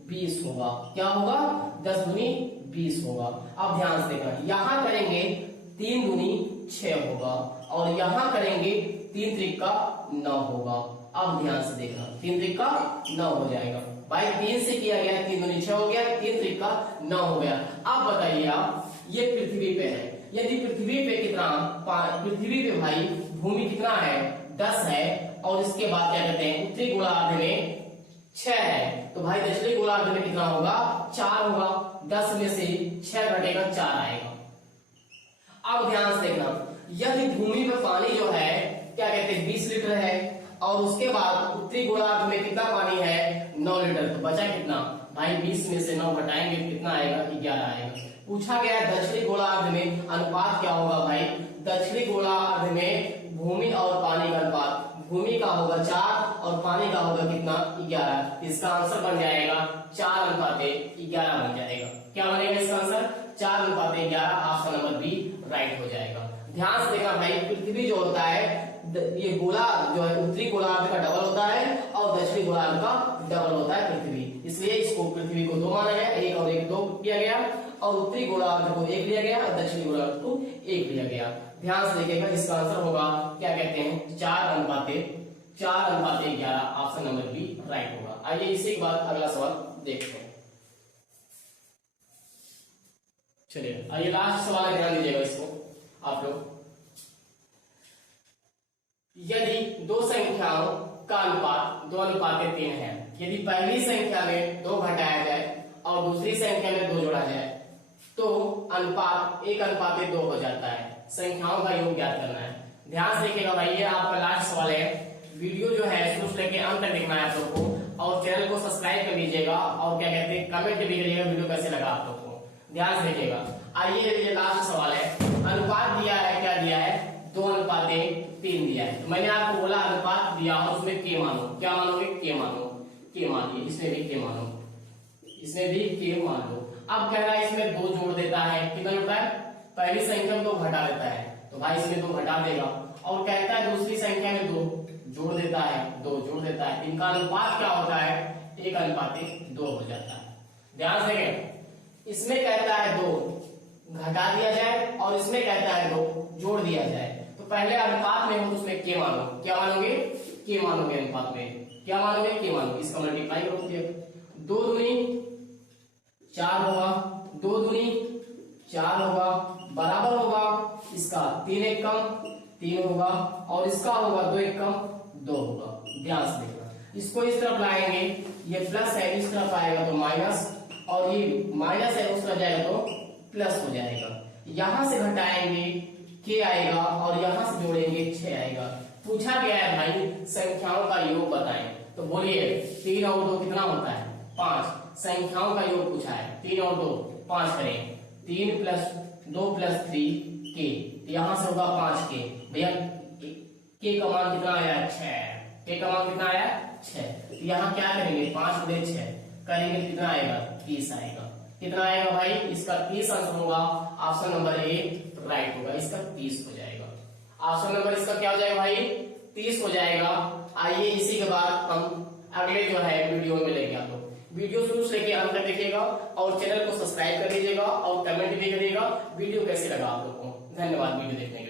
20 होगा। क्या होगा? 10 दूनी 20 होगा। अब ध्यान से देखना, यहाँ करेंगे 3 दूनी 6 होगा, और यहाँ करेंगे 3 त्रिका 9 होगा। अब ध्यान से देखना, 3 त्रिका 9 हो जाएगा भाई, 3 से किया गया, 3 दूनी 6 हो गया, 3 त्रिका 9 हो गया। अब बताइए आप, ये पृथ्वी पे है, यदि पृथ्वी पे कितना, पृथ्वी पे भाई भूमि कितना है? 10 है, और इसके बाद क्या कहते हैं, उत्तरी गोलार्ध में 6 है, तो भाई दक्षिणी गोलार्ध में कितना होगा? 4 होगा। 10 में से 6 घटेगा, 4 आएगा। अब ध्यान से देखना, यदि भूमि में पानी जो है क्या कहते हैं 20 लीटर है, और उसके बाद उत्तरी गोलार्ध में कितना पानी है? 9 लीटर, तो बचा कितना भाई? 20 में से 9 घटाएंगे, कितना आएगा? 11 आएगा। पूछा गया दक्षिणी गोलार्ध में अनुपात क्या होगा भाई? दक्षिणी गोलार्ध में भूमि और पानी का अनुपात, भूमि का होगा 4 और पानी का होगा कितना? 11। इसका आंसर बन जाएगा 4:11 बन जाएगा। क्या बनेगा इसका answer? 4:11। Option number B right हो जाएगा। ध्यान से देखना भाई, पृथ्वी जो होता है, ये गोलार्ध जो है उत्तरी गोलार्ध का डबल होता है, और दक्षिणी गोलार्ध का डबल होता है पृथ्वी, इसलिए इसको पृथ्वी को 2 माना गया, 1 और 1 2 किया गया, और उत्तरी गोलार्ध को 1 लिया गया, और दक्षिणी गोलार्ध को 1 लिया गया। ध्यान से देखिएगा, इसका आंसर होगा क्या कहते हैं 4:11। ऑप्शन नंबर बी राइट होगा। आइए इसी के बाद अगला सवाल देखते हैं। चलिए आइए लास्ट सवाल, ध्यान दीजिएगा इसको आप लोग। यदि दो संख्याओं का अनुपात 2:3 है, यदि पहली संख्या में 2 घटाया जाए और दूसरी संख्या में 2 जोड़ा जाए, तो अनुपात 1:2 हो जाता है। संख्याओं का योग ज्ञात करना है। ध्यान से देखिएगा भाई, ये आपका लास्ट सवाल है। वीडियो जो है शुरू से लेके अंत तक देखना है आप लोग को, और चैनल को सब्सक्राइब कर लीजिएगा, और क्या कहते हैं कमेंट भी करिएगा वीडियो कैसे लगा आप लोग को। ध्यान से देखिएगा। आइए ये लास्ट सवाल है, अनुपात दिया है, क्या दिया है? 2:3 दिया है। तो मैंने आपको बोला अनुपात दिया और उसमें के मानो, क्या मानोगे? के मानो, के मानिए, इसमें भी के मानो, इसमें भी के मान लो। अब कह रहा है इसमें 2 जोड़ देता है, कितना जोड़ता है? पहली संख्या में 2 घटा देता है, तो भाई इसमें 2 घटा देगा, और कहता है दूसरी संख्या में 2 जोड़ देता है, 2 जोड़ देता है। इनका अनुपात क्या होता है? 1:2 हो जाता है। ध्यान से, इसमें कहता है 2 घटा दिया जाए, और इसमें कहता है 2 जोड़ दिया जाए। तो पहले अनुपात में हो, उसमें के मानो, क्या मानोगे? के मानोगे। अनुपात में क्या मानोगे? के मानोगे। इसका मल्टीप्लाई करोगे, 2 दूनी 4 होगा, 2 दूनी 4 होगा, बराबर होगा इसका 3 एकम 3 होगा, और इसका होगा 2 एकम 2 होगा। ध्यान से देखना, इसको इस तरफ लाएंगे, ये प्लस है, इस तरफ आएगा तो माइनस, और ये माइनस है उस तरफ जाएगा तो प्लस हो जाएगा। यहां से घटाएंगे के आएगा, और यहां से जोड़ेंगे 6 आएगा। पूछा गया है भाई संख्याओं का योग बताएं, तो बोलिए 3 और 2 कितना होता है? 5। संख्याओं का योग पूछा है, 3 और 2 5 करें, 3 + 2 + 3 के, यहां से होगा 5 के। भैया के का मान कितना आया? 6। के का मान कितना आया? 6। यहाँ क्या करेंगे? 5 × 6 करेंगे, कितना आएगा? 30 आएगा। कितना आएगा भाई? इसका 30 आंसर होगा। ऑप्शन नंबर ए राइट होगा, इसका 30 हो जाएगा। ऑप्शन नंबर इसका क्या हो जाएगा भाई? 30 हो जाएगा। आइए इसी के बाद हम अगले जो है वीडियो में लेंगे। आप लोग वीडियो शुरू से लेके अंत तक देखिएगा, और चैनल को सब्सक्राइब कर लीजिएगा, और कमेंट भी करिएगा वीडियो कैसे लगा आप लोग को। धन्यवाद वीडियो देखने के लिए।